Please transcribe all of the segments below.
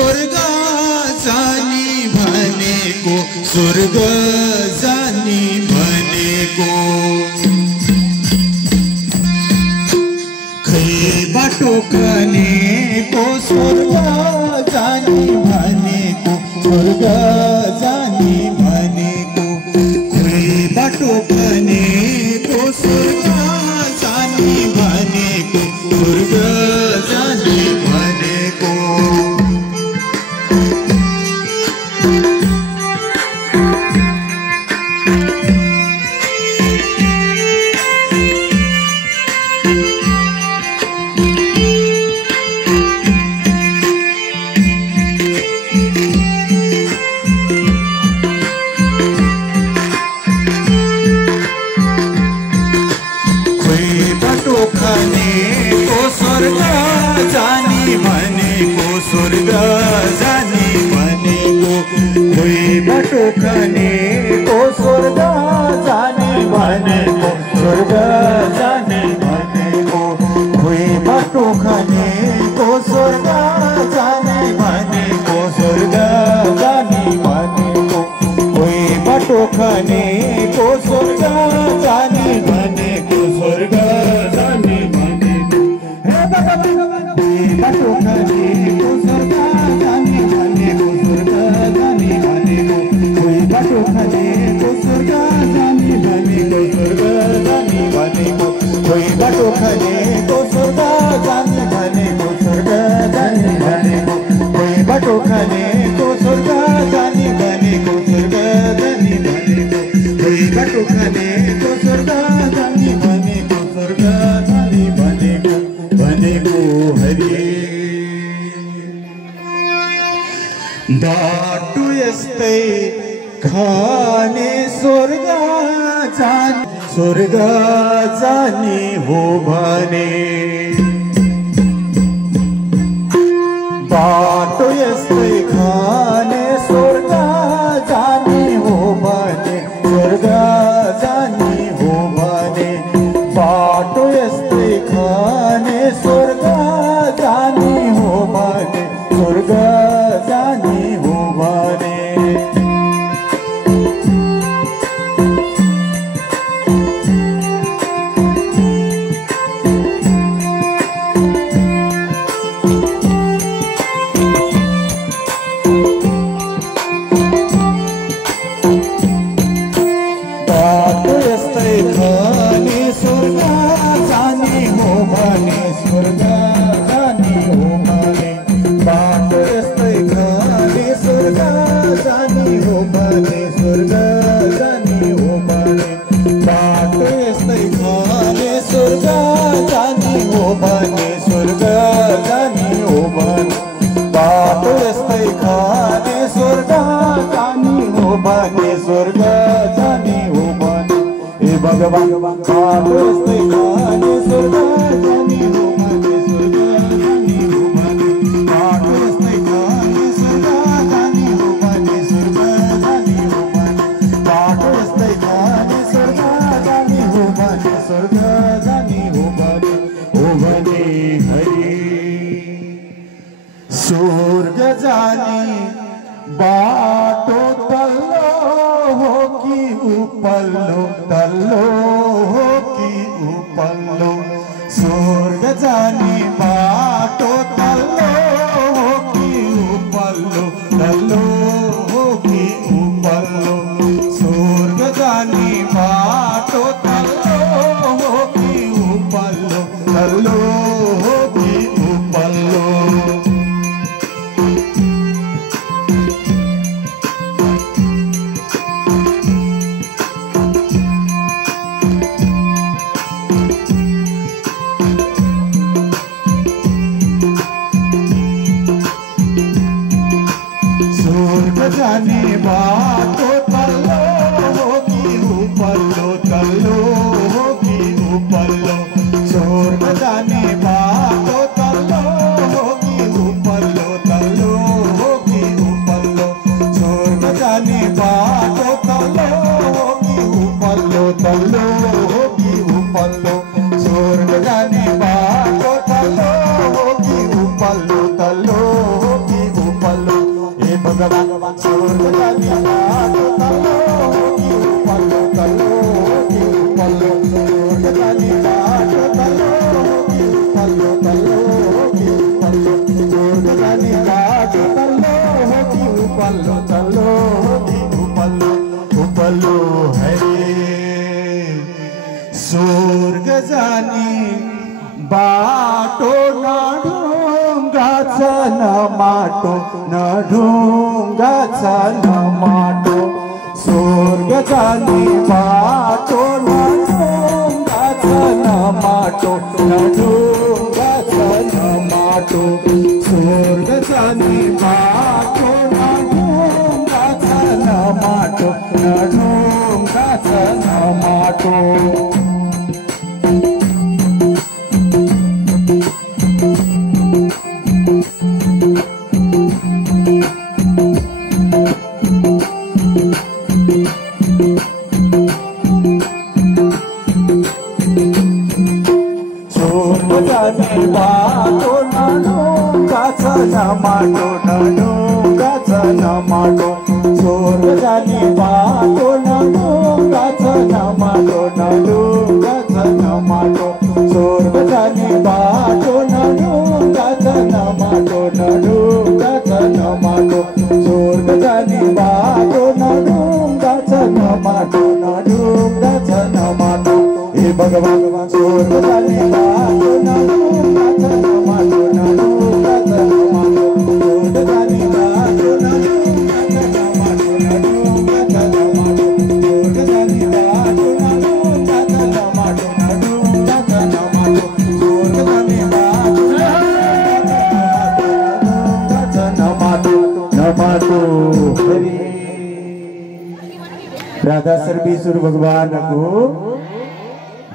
स्वर्ग जानी भनेको स्वर्ग जानी भनेको खै बाटो कनेको स्वर्ग जानी भनेको स्वर्ग जानी भनेको खै बाटो कनेको स्वर्ग जानी भनेको स्वर्ग जानी भनेको स्वर्ग जानी भनेको कोही बाटो कनेको स्वर्ग जानी भनेको स्वर्ग जानी भनेको कोही बाटो कनेको स्वर्ग जानी भनेको स्वर्ग जानी भनेको कोही बाटो कनेको स्वर्ग जानी भनेको स्वर्ग जानी भनेको बाटो कनेको स्वर्ग जानी भनेको स्वर्ग जानी भनेको कोही बाटो कनेको स्वर्ग जानी भनेको स्वर्ग जानी भनेको कोही बाटो कनेको स्वर्ग जानी भनेको स्वर्ग जानी भनेको कोही बाटो कनेको स्वर्ग जानी भनेको स्वर्ग जानी भनेको कोही बाटो कनेको स्वर्ग जानी भनेको स्वर्ग जानी भनेको भनेको हरि बाटो यस्तै खाने स्वर्ग जाने हो भने बाटो यस्तै खाने स्वर्ग जाने हो भने स्वर्ग जाने हो भने बाटो यस्तै खाने स्वर्ग जाने हो भने स्वर्ग जाने हो भने बाटो यस्तै खाने स्वर्ग जाने हो भने स्वर्ग जाने हो भने बाटो यस्तै खाने स्वर्ग जाने हो भने स्वर्ग जाने हो भने बाटो यस्तै खाने स्वर्ग जाने हो भने स्वर्ग जाने हो भने बाटो यस्तै खाने स्वर्ग जाने हो भने स्वर्ग जाने हो भने हे भगवान बाटो यस्तै खाने स्वर्ग जाने हो भने स्वर्ग जाने हो भने बाटो यस्तै खाने स्वर्ग जाने हो भने स्वर्ग जाने हो भने बाटो यस्तै खाने स्वर्ग जाने हो भने स्वर्ग जाने हो भने हरि स्वर्ग जाने बाटो तल्लो हो कि उपल्लो तल्लो हो कि उपल्लो स्वर्ग जाने बाटो तल्लो हो कि उपल्लो तल्लो हो कि उपल्लो स्वर्ग जाने बाटो तल्लो हो कि उपल्लो तल्लो हो कि उपल्लो जाने बाटो तल्लो हो कि उपल्लो तल्लो हो कि उपल्लो स्वर्ग जाने बाटो तल्लो हो कि उपल्लो तल्लो हो कि उपल्लो स्वर्ग जाने बाटो तल्लो हो कि उपल्लो तल्लो हो कि उपल्लो स्वर्ग जाने बाटो तल्लो हो कि उपल्लो तल्लो हो कि उपल्लो भगवान स्वर्ग जाने बाटो तल्लो कि उपल्लो तल्लो कि उपल्लो स्वर्ग जाने बाटो तल्लो कि उपल्लो तल्लो कि उपल्लो स्वर्ग जाने बाटो तल्लो कि उपल्लो तल्लो कि उपल्लो उपल्लो है स्वर्ग जाने बाटो न ढुङ्गा छ न माटो न ढुङ्गा छ न माटो स्वर्ग जाने बाटो न ढुङ्गा छ न माटो न ढुङ्गा छ न माटो स्वर्ग जाने बाटो न ढुङ्गा छ न माटो न ढुङ्गा छ न माटो बाटो न ढुङ्गा छ न माटो न ढुङ्गा छ न माटो स्वर्ग जाने बाटो न ढुङ्गा छ न माटो न ढुङ्गा छ न माटो स्वर्ग जाने बाटो न ढुङ्गा छ न माटो न ढुङ्गा छ न माटो स्वर्ग जाने बाटो न ढुङ्गा छ न माटो न ढुङ्गा छ न माटो हे भगवान स्वर्ग जाने बाटो न ढुङ्गा छ न माटो न ढुङ्गा छ न माटो स्वर्ग जाने बाटो न ढुङ्गा छ न माटो न ढुङ्गा छ न माटो स्वर्ग जाने बाटो न ढुङ्गा छ न माटो न ढुङ्गा छ न माटो स्वर्ग जाने बाटो न माटो न माटो राधा सर्वेश्वर भगवानको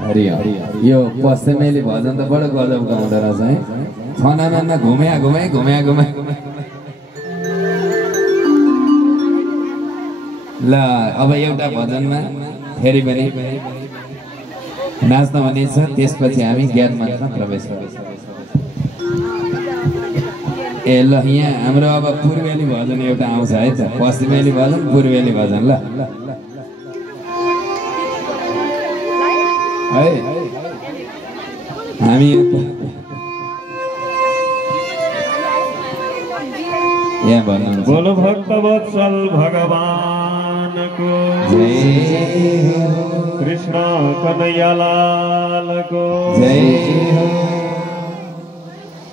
हरि यो पश्चिमेली भजन त बडो गजब गाउँदो रहेछ है छनाना घुम्या घुम्या घुम्या घुम्या ल अब एउटा भजनमा फेरि पनि नाच्न हुनेछ त्यसपछि हामी ज्ञान मन्त्रमा प्रवेश गर्छौँ ए ल यहाँ हाम्रो अब पूर्वेली भजन एउटा आउँछ है त पश्चिमेली भजन पूर्वेली भजन ल है हामी यहाँ भन्नु बोलो भक्तवत्सल भगवानको जय कृष्ण कन्हैयालालको जय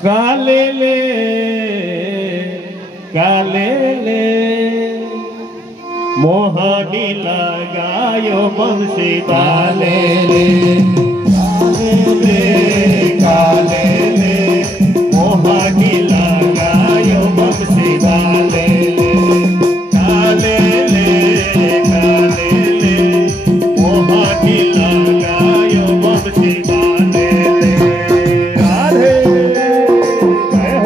कालेले कालेले मोहनी लगायो बंसी तालेले कालेले कालेले मोहनी लगायो बंसी तालेले कालेले कालेले मोहनी लगायो बंसी तालेले काले जय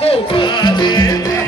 हो काले